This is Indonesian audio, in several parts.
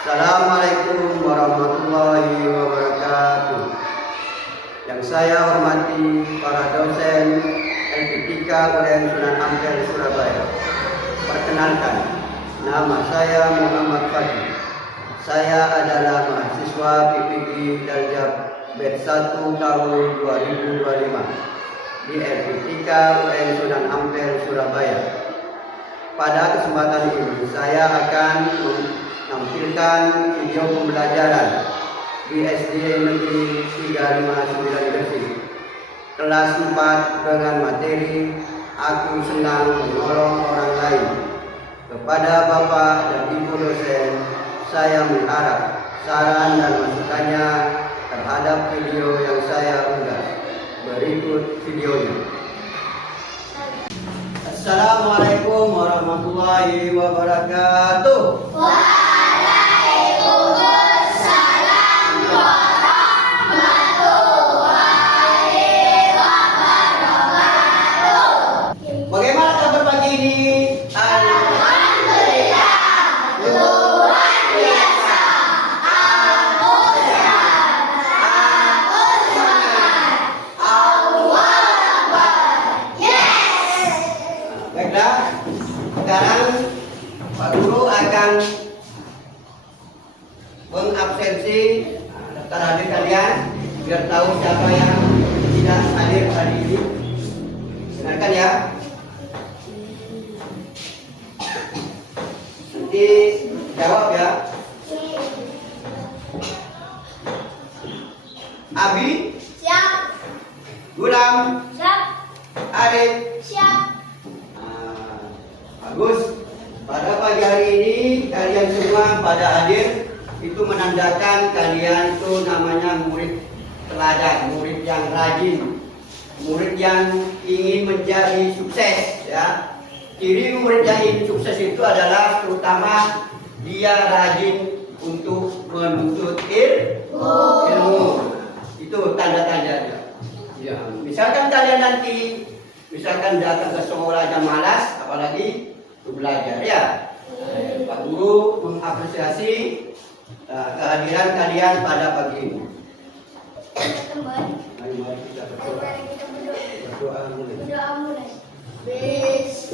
Assalamualaikum warahmatullahi wabarakatuh. Yang saya hormati para dosen LPTK UIN Sunan Ampel Surabaya. Perkenalkan, nama saya Muhammad Fadli. Saya adalah mahasiswa PPG Daljab Batch 1 tahun 2025 di LPTK UIN Sunan Ampel Surabaya. Pada kesempatan ini saya akan menampilkan video pembelajaran di SD Negeri 359 Gresik kelas 4 dengan materi Aku Senang Menolong Orang Lain. Kepada Bapak dan Ibu dosen, saya mengharap saran dan masukannya terhadap video yang saya unggah. Berikut videonya. Assalamualaikum warahmatullahi wabarakatuh. Waalaikumsalam warahmatullahi wabarakatuh. Bagaimana kabar pagi ini? Alhamdulillah, luar biasa. Aku sehat, aku semangat. Allah Akbar. Yes. Baiklah, sekarang Pak Guru akan mengabsensi daftar hadir kalian biar tahu siapa yang tidak hadir hari ini. Dengarkan ya. Nanti jawab ya. Abi, Siap, Gulam, siap, Arif. siap. Bagus. Pada pagi hari ini kalian semua pada hadir, itu menandakan kalian itu namanya murid teladan, murid yang rajin, murid yang ingin menjadi sukses ya. Ciri murid yang ingin sukses itu adalah terutama dia rajin untuk menuntut ilmu. Itu tanda-tandanya. Ya, misalkan kalian nanti datang ke sekolah aja malas, apalagi belajar ya. Pak Guru mengapresiasi kehadiran kalian pada pagi ini. Mari kita berdoa mulai. Bismillahirrahmanirrahim.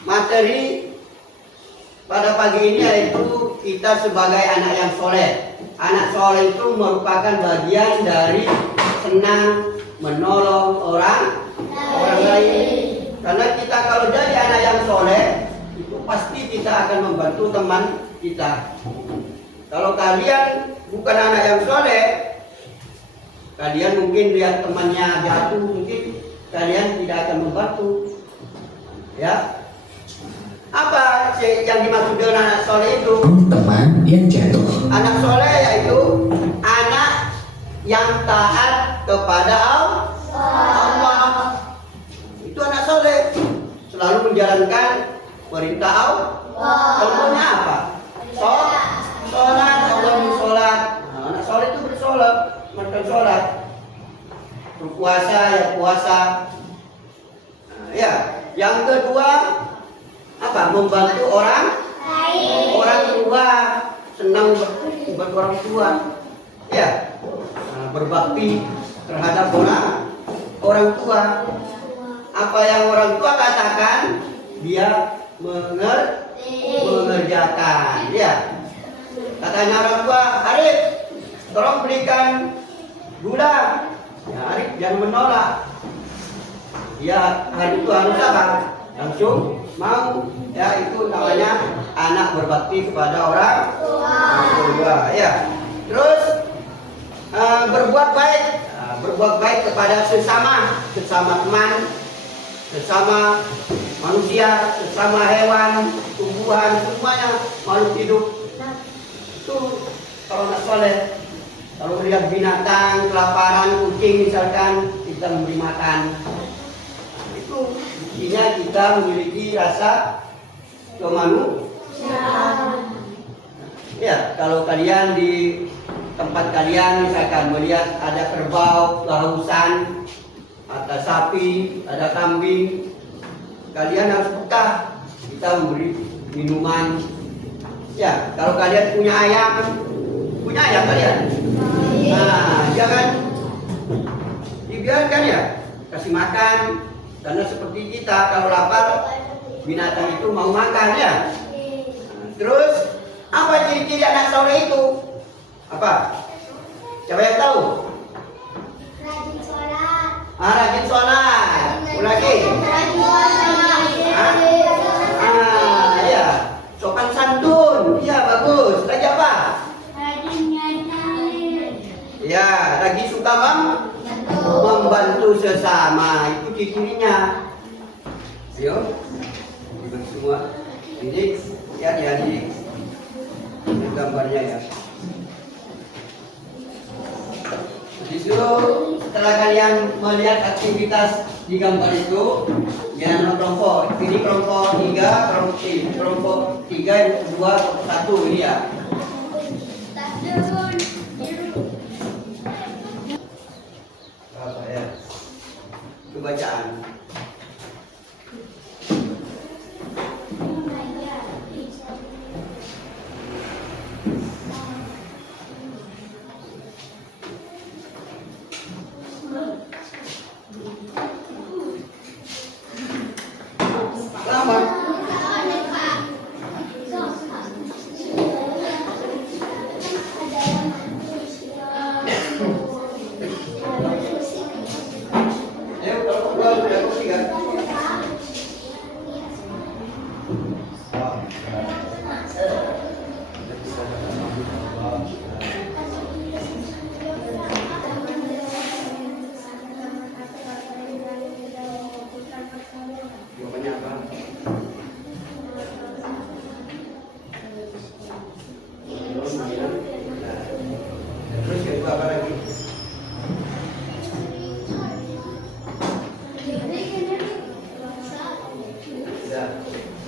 Materi pada pagi ini yaitu kita sebagai anak yang soleh. Anak soleh itu merupakan bagian dari senang menolong orang lain. Karena kita kalau jadi anak yang soleh, itu pasti kita akan membantu teman kita. Kalau kalian bukan anak yang soleh, kalian mungkin lihat temannya jatuh, mungkin kalian tidak akan membantu. Ya, apa yang dimaksud dengan anak soleh itu? Teman yang jatuh. Anak soleh yaitu anak yang taat kepada Allah. Itu anak soleh, selalu menjalankan perintah Allah. Contohnya apa? Sholat, Allah sholat. Nah, anak soleh itu bersolat, melakukan sholat. Berpuasa ya puasa. Nah, ya. Yang kedua, apa? Membantu orang tua, senang membantu orang tua. Ya, berbakti terhadap orang tua. Apa yang orang tua katakan, dia mengerjakan. Ya, katanya orang tua, Arif, tolong belikan gula. Ya, Arif jangan menolak. Ya, hari itu harus apa? Langsung mau. Ya, itu namanya anak berbakti kepada orang tua. Ya. Terus berbuat baik. Berbuat baik kepada sesama teman, sesama manusia, sesama hewan, tumbuhan, semuanya makhluk hidup. Itu kalau anak soleh. Kalau melihat binatang, kelaparan, kucing misalkan, kita memberi makan. Itu buktinya kita memiliki rasa kemanusiaan. Ya, kalau kalian di tempat kalian misalkan melihat ada kerbau kehausan, ada sapi, ada kambing, kalian harus peka. Kita memberi minuman. Ya, kalau kalian punya ayam kalian. Nah, jangan dibiarkan ya, kasih makan. Karena seperti kita kalau lapar, binatang itu mau makan ya. Terus apa ciri-ciri anak soleh itu? Apa? Siapa yang tahu? Rajin sholat. Rajin sholat. Lagi? Ya. Sopan santun. Iya, bagus. Lagi apa? Rajin ngaji. Ya, lagi suka membantu sesama. Itu ciri-cirinya. Ayo, lihat semua. Ini ya adik-adik. Ini gambarnya ya. Disuruh setelah kalian melihat aktivitas di gambar itu, jangan kelompok. Ini kelompok 3, kelompok 3, yang kedua, kelompok 1 ini ya. Apa ya? Itu bacaan.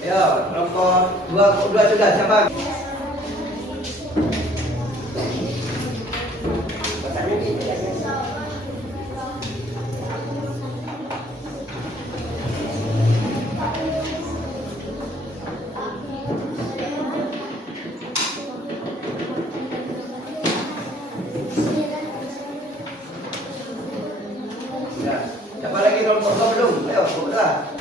Ayo, kelompok 2 sudah siapa? Ya, siapa lagi kelompok 2 belum? Ayo, kelompok 2.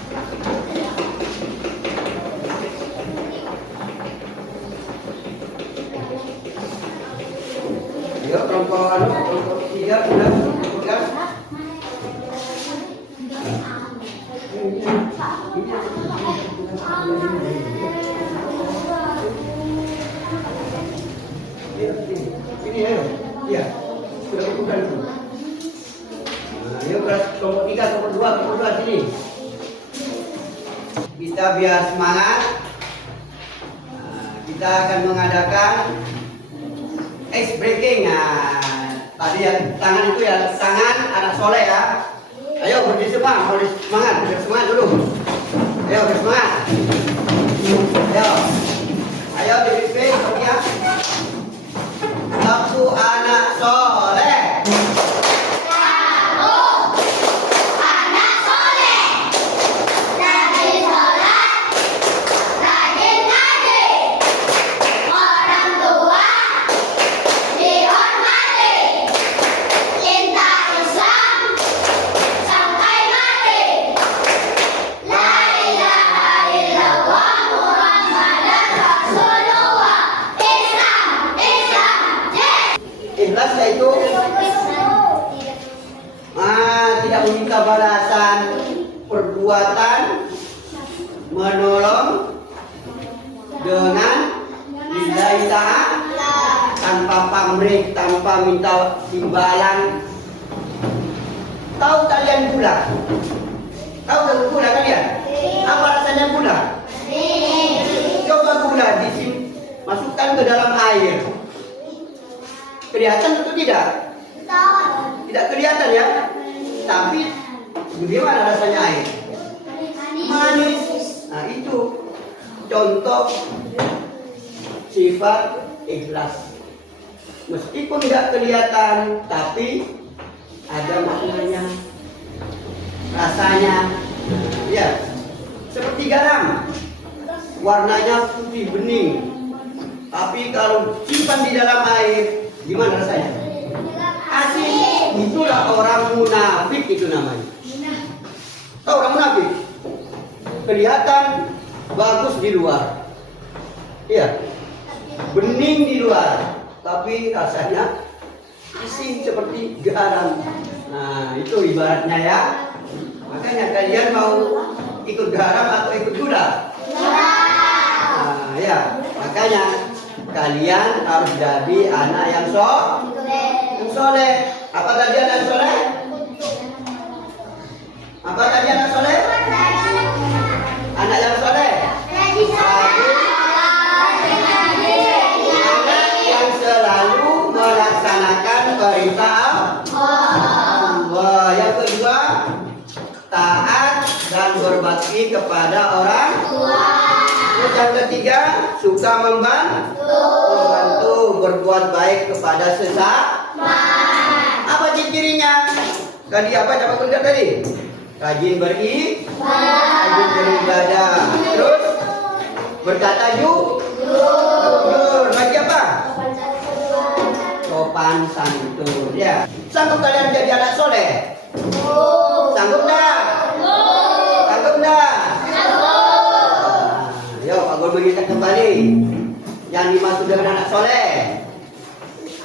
Ya, kelompok 3 sudah. Ini ayo. Iya. Sudah bukan itu. Nah, ayo kelompok 3, kelompok 2 sini. Kita biar semangat. Nah, kita akan mengadakan ice breaking. Nah, tadi yang tangan itu ya tangan anak soleh ya. Ayo berdiri semua, berdiri semangat dulu. Ayo bersemangat. Ayo dipimpin ya. Satu anak soleh. Satu anak soleh. menolong dengan lillahi ta'ala, tanpa pamrih, tanpa minta imbalan. Tahu kalian gula? Tahu gula kalian? Apa rasanya gula? Coba gula masukkan ke dalam air. Kelihatan atau tidak? Tidak kelihatan ya. Tapi bagaimana rasanya air? Manis. Nah itu contoh sifat ikhlas. Meskipun tidak kelihatan, tapi ada maknanya, rasanya. Ya, seperti garam, warnanya putih bening, tapi kalau simpan di dalam air, gimana rasanya? Asin. Itulah orang munafik itu namanya. Tahu orang munafik? Kelihatan bagus di luar, iya, bening di luar, tapi rasanya asin seperti garam. Nah itu ibaratnya ya. Makanya kalian mau ikut garam atau ikut gula? Nah ya, makanya kalian harus jadi anak yang soleh. Apa tadi anak soleh? Apa tadi anak soleh? Anak yang soleh. Anak yang selalu melaksanakan perintah Allah. Yang kedua, taat dan berbakti kepada orang tua. Yang ketiga, suka membantu, berbuat baik kepada sesama. Apa cirinya? Tadi apa coba kerja tadi? Rajin beribadah. Terus berkata jujur. Lagi apa? Sopan santun. Ya. Sanggup kalian jadi anak soleh? Sanggup dah? Sanggup dah? Yuk, Pak Guru mengingat kembali. Yang dimaksud dengan anak soleh,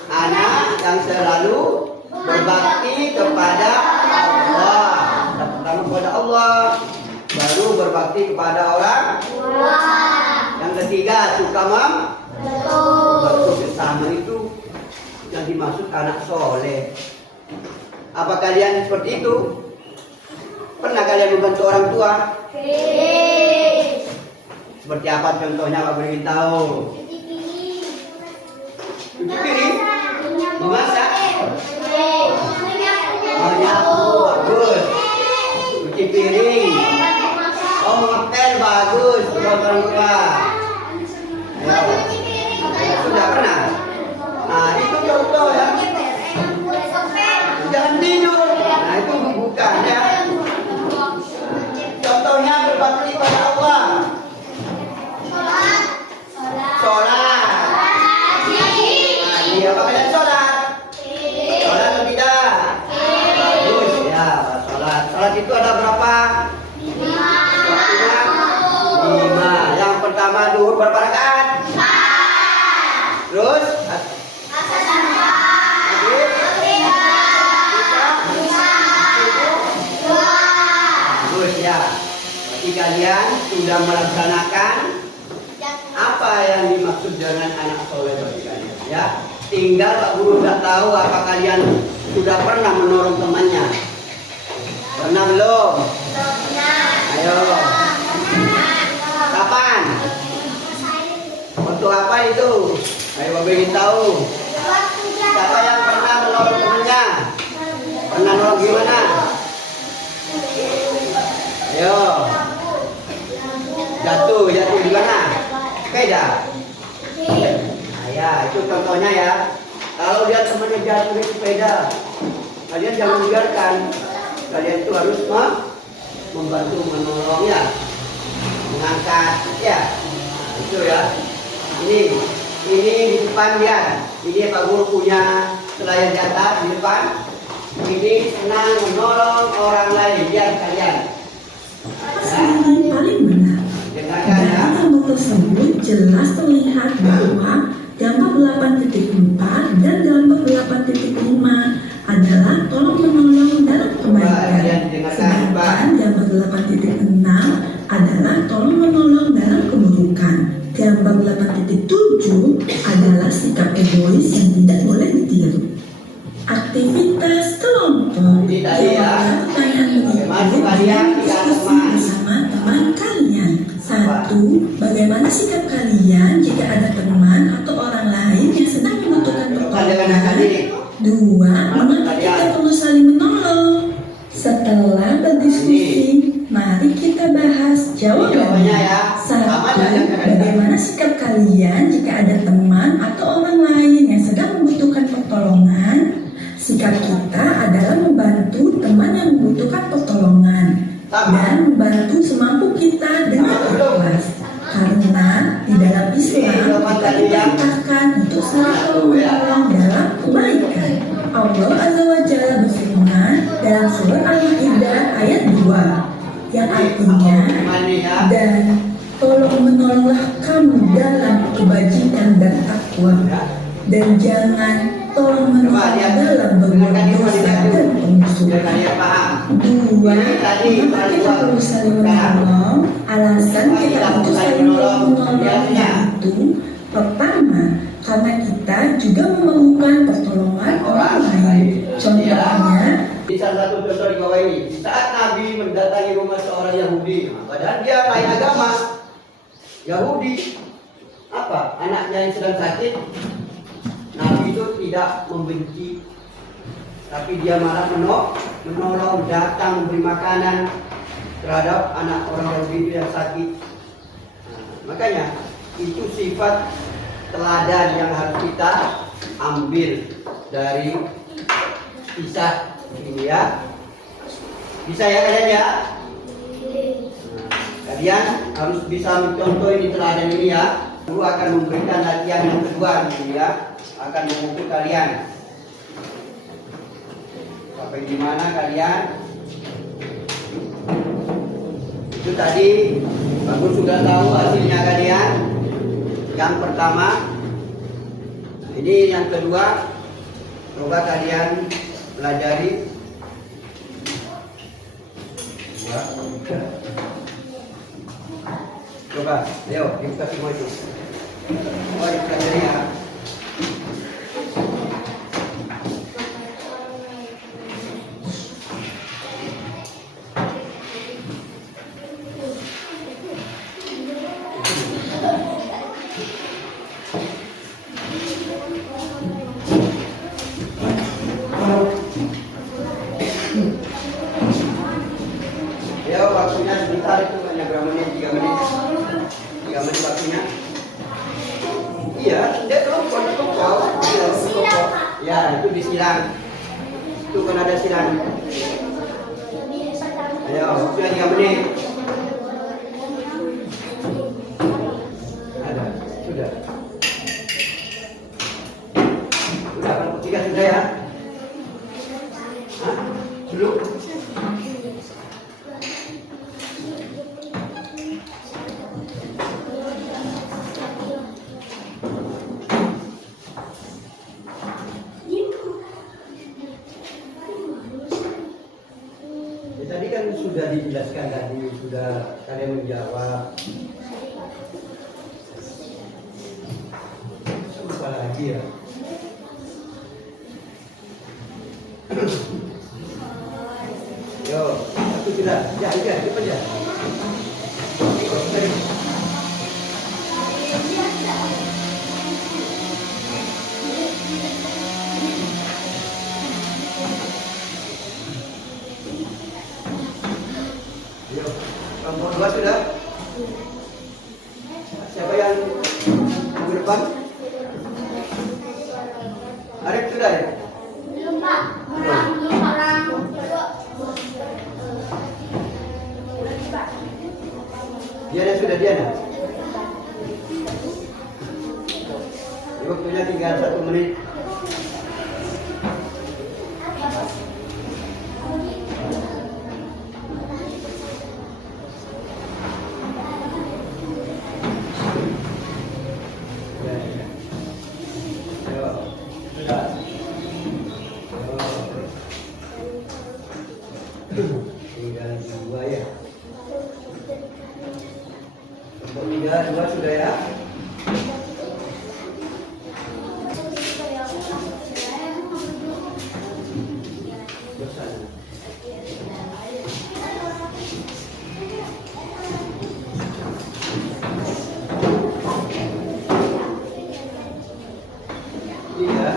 anak yang selalu berbakti kepada Allah. Pertama kepada Allah, baru berbakti kepada orang. Yang ketiga, suka membantu sesama. Itu yang dimaksud anak soleh. Apa kalian seperti itu? Pernah kalian membantu orang tua? Seperti apa contohnya Pak beritahu? Cuci piring, memasak, menyapu, bagus. Cuci piring, ngepel, bagus. Orang tua, sudah pernah? Nah itu contoh ya. Jangan tidur. Nah itu bukan ya. Contohnya berbakti pada Allah. Sholat. Apa kalian sholat? Sholat atau tidak? Bagus ya, sholat. Sholat itu ada berapa? 5. Yang pertama duhur berapa rakaat? Terus? Bagus ya. Berarti kalian sudah melaksanakan apa yang dimaksud dengan anak soleh bagi kalian ya. Tinggal Pak Guru sudah tahu apa kalian sudah pernah menolong temannya. Pernah belum? Ayo. Kapan? Untuk apa itu? Ayo Bapak ingin tahu. Siapa yang pernah menolong temannya? Pernah nolong gimana? Ayo. Jatuh di mana? Sepeda. Nah, ya, itu contohnya ya. Kalau dia temannya jatuh di sepeda, kalian jangan biarkan. Kalian itu harus membantu, menolong ya, mengangkat ya. Nah, itu ya. Ini di depan ya. Ini Pak Guru punya selain di atas di depan. Ini senang menolong orang lain. Lihat kalian. Yang paling benar. Dalam contoh tersebut jelas terlihat bahwa dampak 8.4 dan dampak 8.5 adalah tolong menolong dalam kebaikan. Sedangkan dampak 8.6 adalah tolong menolong dalam keburukan. Gambar 8.7 adalah sikap egois yang tidak boleh ditiru. Aktivitas kelompok. Ini tadi ya. Pertanyaan Masuk berikut kalian diskusi teman. bersama teman kalian. 1. Bagaimana sikap kalian jika ada teman atau orang lain yang sedang membutuhkan pertolongan? 2. Mengapa kita perlu saling menolong? Setelah berdiskusi, mari kita bahas jawabannya. 1. Bagaimana sikap kalian jika ada teman atau orang lain yang sedang membutuhkan pertolongan? Sikap kita adalah membantu teman yang membutuhkan pertolongan dan membantu semampu kita dengan ikhlas. Karena di dalam Islam kita diperintahkan untuk selalu menolong dalam kebaikan. Allah Azza wa Jalla berfirman dalam surat Al-Maidah ayat 2 yang artinya, dan tolong menolonglah kamu dalam kebajikan dan takwa, dan jangan tolong menolong dalam berbuat dosa dan pemusuhan. 2. Mengapa kita perlu saling menolong? Alasan kita untuk saling menolong itu, pertama, karena kita juga memerlukan pertolongan orang lain. Contohnya, di salah satu contoh di bawah ini, di saat Nabi mendatangi rumah seorang Yahudi, padahal dia lain agama, Yahudi, apa? Anaknya yang sedang sakit, Nabi itu tidak membenci, tapi dia malah menolong, datang memberi makanan terhadap anak orang Yahudi yang sakit. Makanya itu sifat teladan yang harus kita ambil dari kisah ini ya. Bisa ya kalian ya? Kalian harus bisa mencontoh ini teladan ini ya. Guru akan memberikan latihan yang kedua ini ya, akan memukul kalian. Sampai di mana kalian? Itu tadi Bagus sudah tahu hasilnya kalian. Yang pertama, ini yang kedua, coba kalian pelajari. Coba, Leo, dibuka semua itu. Oh, dipelajari ya. Ya, waktunya sebentar itu hanya berapa menit? 3 menit. 3 menit waktunya. Iya, dia kelompok. Ya, itu disilang. Itu kan ada silang. Ayo, waktunya 3 menit. Ada, sudah. Sudah, kelompok 3 sudah ya? Hah? Belum? Tadi kan sudah dijelaskan tadi, sudah kalian menjawab. Apa lagi ya? Yo, aku sudah. Ya, cepat ya. Kelompok 2 sudah? Siapa yang ke depan? Arif sudah ya? Belum, Pak. Orang Diana sudah, Diana? Waktunya tinggal 1 menit. Tinggal 2 ya. 3, 2 sudah ya. Iya.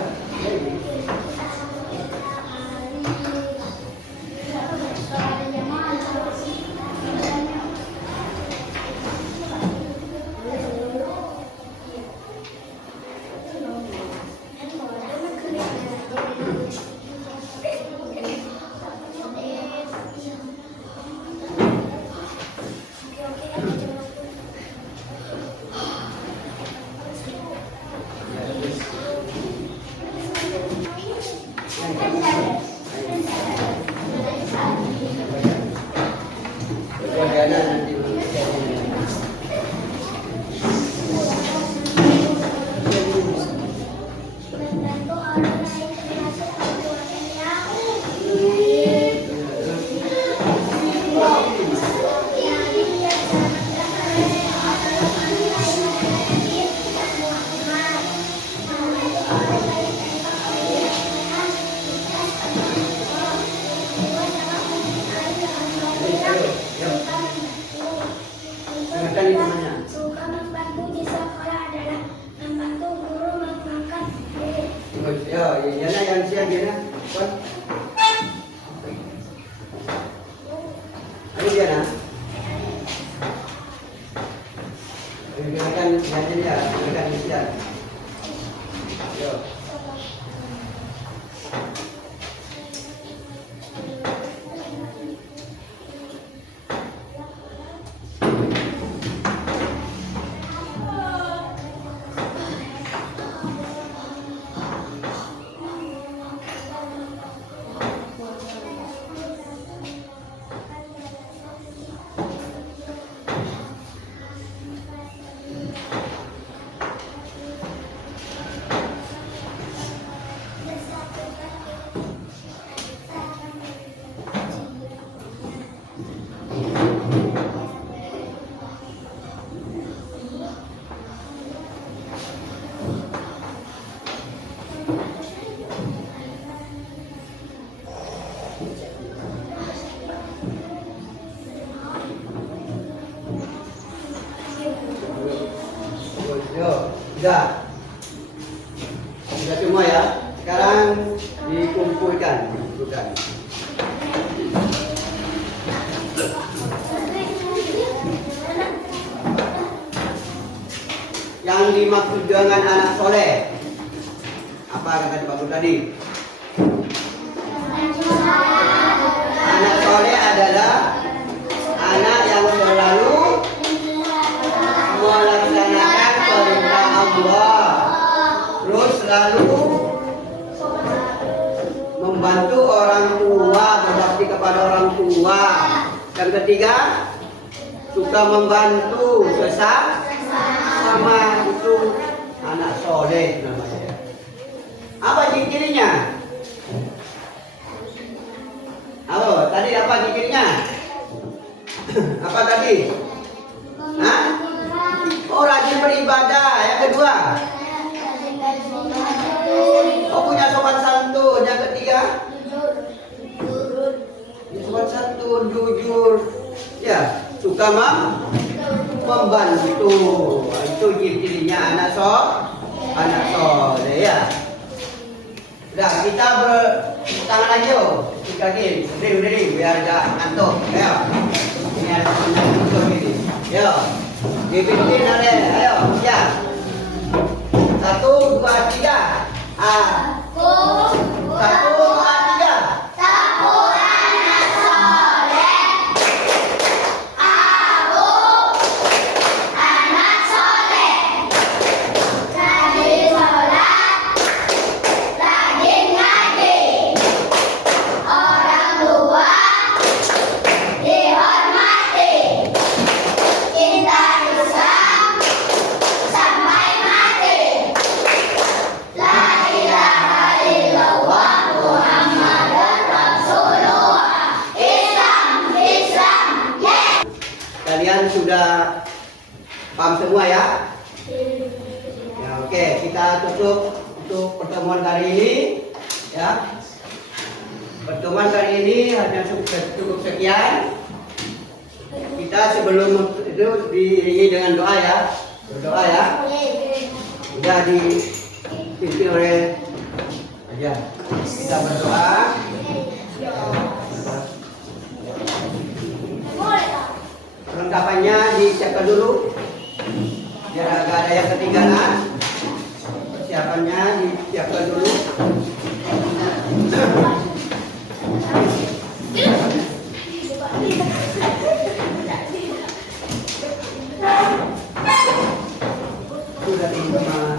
Suka membantu di sekolah adalah membantu guru mengangkat diri. Ya, Yana yang siap Yana. Ayo Yana. Gerakan siap ya, gerakan siap. Yo. Yo, sudah. Sudah semua ya. Sekarang dikumpulkan. Yang dimaksud dengan anak soleh, apa kata Pak Guru tadi? Anak soleh adalah anak yang selalu melaksanakan perintah Allah, terus selalu membantu orang tua, berbakti kepada orang tua. Yang ketiga, suka membantu sesama, itu anak soleh namanya. Apa cirinya? Halo, tadi apa cirinya? Apa tadi? Hah? Oh, rajin beribadah. Yang kedua, oh, punya sopan santun. Yang ketiga, sopan santun, jujur. Ya, suka membantu. Itu cirinya anak soleh ya. Udah, kita bertangan aja. Kaki, berdiri, biar gak ngantuk. Ayo. Ini ada ngantuk ini. Yo. Dipimpin oleh, ayo, ya. 1, 2, 3. Aku. 1, 2, 3. Aku anak soleh. Aku anak soleh. Rajin sholat, rajin ngaji. Orang tua dihormati. Cinta Islam sampai mati. La ilaha illallah Muhammadur Rasulullah. Islam, yeah. Kalian sudah Paham semua ya? Ya, oke, kita tutup untuk pertemuan kali ini ya. Pertemuan kali ini hanya cukup sekian. Kita sebelum itu diiringi dengan doa ya. Berdoa ya. Sudah dipimpin oleh aja. Kita berdoa. Perlengkapannya disiapkan dulu. Biar agak ada yang ketinggalan. Persiapannya disiapkan dulu. Sudah teman-teman.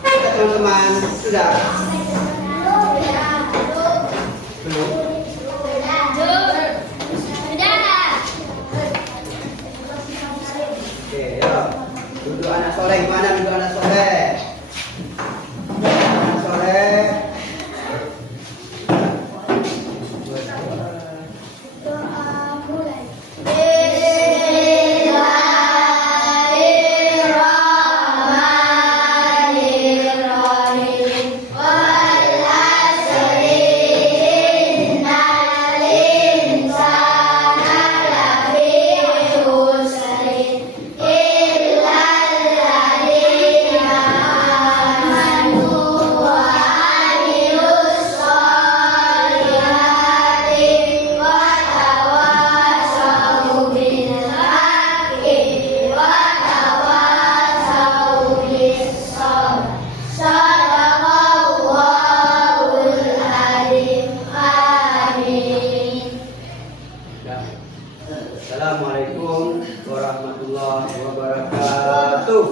Sudah teman-teman. Sudah. Belum. Oke, yuk. Duduk anak soleh gimana? Duduk anak soleh. Anak soleh. Assalamualaikum warahmatullahi wabarakatuh.